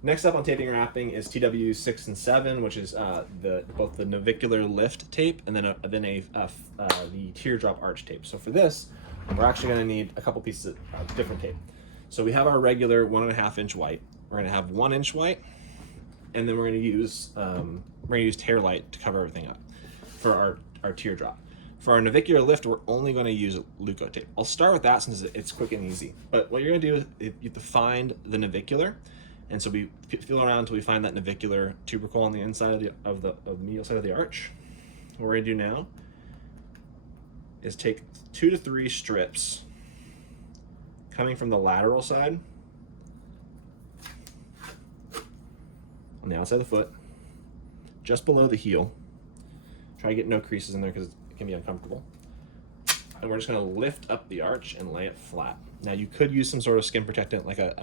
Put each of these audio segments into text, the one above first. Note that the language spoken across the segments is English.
Next up on taping and wrapping is TW 6 and 7, which is both the navicular lift tape and then the teardrop arch tape. So for this, we're actually going to need a couple pieces of different tape. So we have our regular 1.5 inch white. We're going to have 1 inch white, and then we're going to use tear light to cover everything up for our teardrop. For our navicular lift, we're only going to use Leuco tape. I'll start with that since it's quick and easy. But what you're going to do is you have to find the navicular. And so we feel around until we find that navicular tubercle on the inside of the medial side of the arch. What we're gonna do now is take 2 to 3 strips coming from the lateral side on the outside of the foot, just below the heel. Try to get no creases in there because it can be uncomfortable. And we're just gonna lift up the arch and lay it flat. Now you could use some sort of skin protectant like a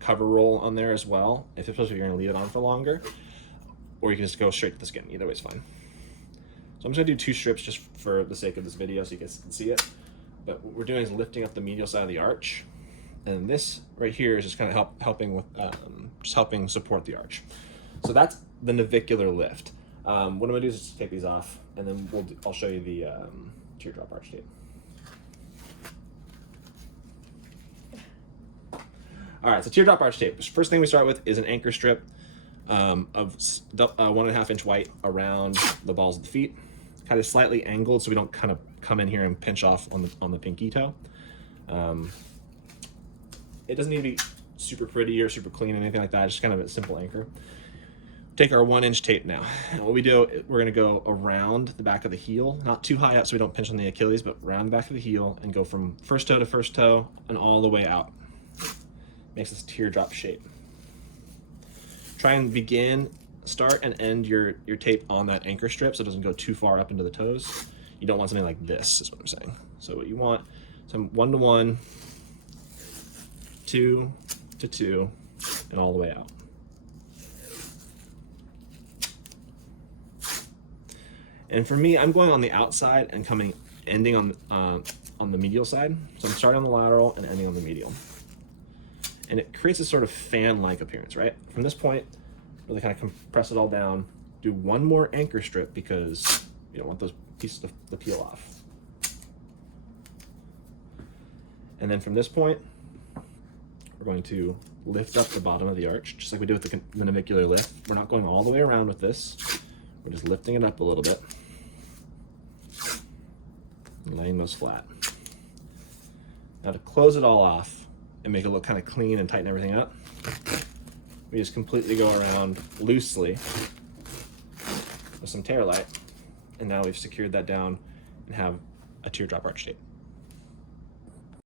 cover roll on there as well, especially if you're gonna leave it on for longer, or you can just go straight to the skin. Either way is fine. So I'm just gonna do 2 strips just for the sake of this video so you guys can see it. But what we're doing is lifting up the medial side of the arch, and this right here is just kind of helping support the arch. So that's the navicular lift. What I'm gonna do is just take these off, and then I'll show you the teardrop arch tape. All right, so teardrop arch tape. First thing we start with is an anchor strip of 1.5 inch white around the balls of the feet, kind of slightly angled so we don't kind of come in here and pinch off on the pinky toe. It doesn't need to be super pretty or super clean or anything like that, just kind of a simple anchor. Take our 1 inch tape now. And what we do, we're gonna go around the back of the heel, not too high up so we don't pinch on the Achilles, but around the back of the heel and go from first toe to first toe and all the way out. Makes this teardrop shape. Try and start and end your tape on that anchor strip so it doesn't go too far up into the toes. You don't want something like this, is what I'm saying. So what you want, some 1 to 1, 2 to 2, and all the way out. And for me, I'm going on the outside and ending on the medial side. So I'm starting on the lateral and ending on the medial. And it creates a sort of fan-like appearance, right? From this point, really kind of compress it all down. Do 1 more anchor strip because you don't want those pieces to peel off. And then from this point, we're going to lift up the bottom of the arch, just like we do with the navicular lift. We're not going all the way around with this. We're just lifting it up a little bit and laying those flat. Now to close it all off and make it look kind of clean and tighten everything up, we just completely go around loosely with some tear light, and now we've secured that down and have a teardrop arch tape.